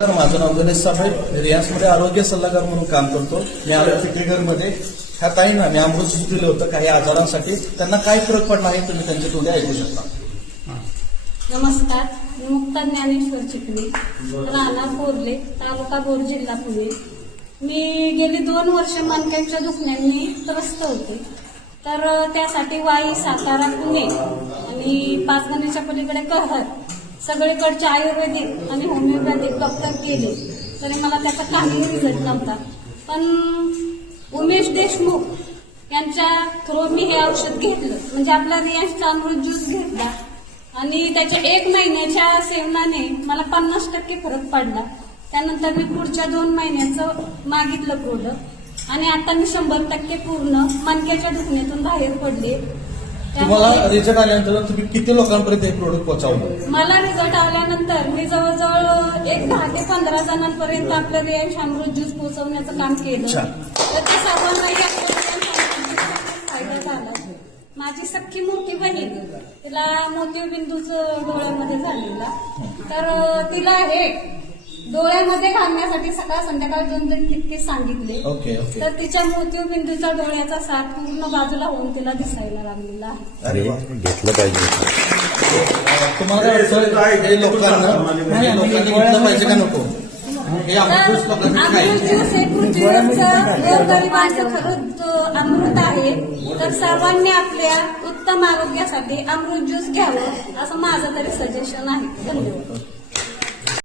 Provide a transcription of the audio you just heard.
माझं नाव गणेश साहेब, रियासमध्ये आरोग्य सल्लागार म्हणून काम करतो. मी पिटेघरमध्ये ह्या ताईंना मी अमृत दिलं होतं काही आजारांसाठी. त्यांना काय फरक पडला आहे तुम्ही त्यांच्या तोंडी ऐकू शकता. नमस्कार, मी मुक्ता ज्ञानेश्वर चिखली, राहणार बोर्ले, तालुका बोर, जिल्हा पुणे. मी गेली 2 वर्ष मणक्याच्या दुखण्याने त्रस्त होते. तर त्यासाठी वाई, सातारा, पुणे आणि पाचगणीच्या पलीकडे कहर सगळीकडचे आयुर्वेदिक आणि होमिओपॅथिक डॉक्टर केले तरी मला त्याचा काही रिझल्ट नव्हता. पण उमेश देशमुख यांच्या थ्रू मी हे औषध घेतलं, म्हणजे आपला रियांशचा अमृत ज्यूस घेतला आणि त्याच्या 1 महिन्याच्या सेवनाने मला 50% फरक पडला. त्यानंतर मी पुढच्या 2 महिन्याचं मागितलं प्रोडक्ट आणि आता मी 100% पूर्ण मणक्याच्या दुखण्यातून बाहेर पडले. तुम्हाला रिझल्ट आल्यानंतर तुम्ही किती लोकांपर्यंत हे प्रोडक्ट पोहोचवलं? मला रिझल्ट आल्यानंतर मी जवळजवळ 10 ते 15 जणांपर्यंत आपलं रियांश अमृत ज्यूस पोहोचवण्याचं काम केलं. तर ते सर्वांनाही फायदा झाला. माझी सख्खी मोठी बहीण, तिला मोतीबिंदूचं डोळ्यामध्ये झालेला, तर तिला हे डोळ्यामध्ये घालण्यासाठी सकाळ संध्याकाळ 2 टिपके सांगितले. तर तिच्या मोतीबिंदूच्या डोळ्याचा साथ पूर्ण बाजूला होऊन तिला दिसायला लागलेला आहे. अरे घेतलं पाहिजे. तुम्हाला हे लोकांनी घेतलं पाहिजे का नको? हे अमृत ज्यूस हे गोरगरिबांचं खरंच अमृत आहे. तर सर्वांनी आपल्या उत्तम आरोग्यासाठी अमृत ज्यूस घ्यावं असं माझं तरी सजेशन आहे. धन्यवाद.